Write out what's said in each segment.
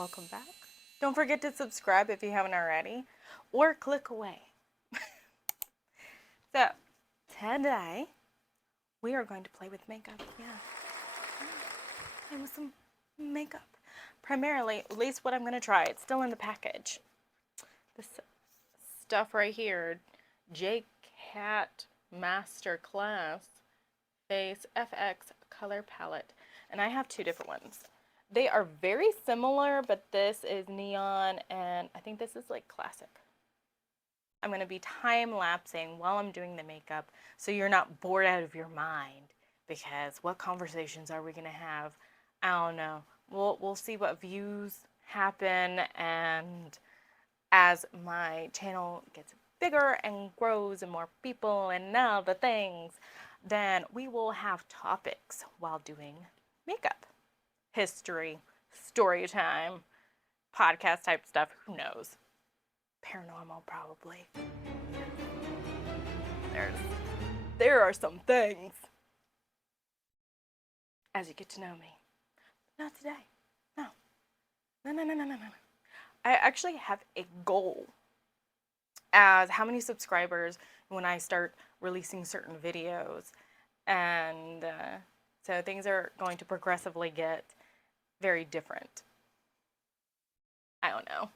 welcome back. Don't forget to subscribe if you haven't already, or click away. So, today we are going to play with makeup. Yeah, play with some makeup. Primarily, at least what I'm going to try. It's still in the package. This stuff right here, J Cat Masterclass Face FX Color Palette, and I have two different ones. They are very similar, but this is neon, and I think this is like classic. I'm going to be time-lapsing while I'm doing the makeup, so you're not bored out of your mind, because what conversations are we going to have? I don't know. We'll see what views happen, and as my channel gets bigger and grows and more people and all the things, then we will have topics while doing makeup. History, story time, podcast type stuff, who knows? Paranormal, probably. There are some things as you get to know me. Not today. No. No. I actually have a goal as how many subscribers when I start releasing certain videos. And so things are going to progressively get very different. I don't know.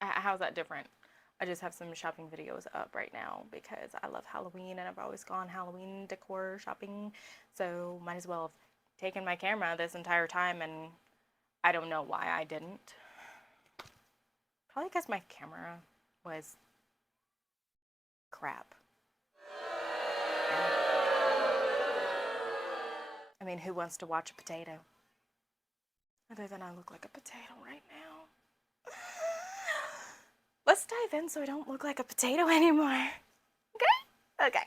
How's that different? I just have some shopping videos up right now because I love Halloween and I've always gone Halloween decor shopping. So might as well have taken my camera this entire time, and I don't know why I didn't. Probably because my camera was crap. I mean, who wants to watch a potato? Other than I look like a potato right now. Let's dive in so I don't look like a potato anymore. Okay? Okay.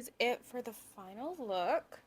is it for the final look.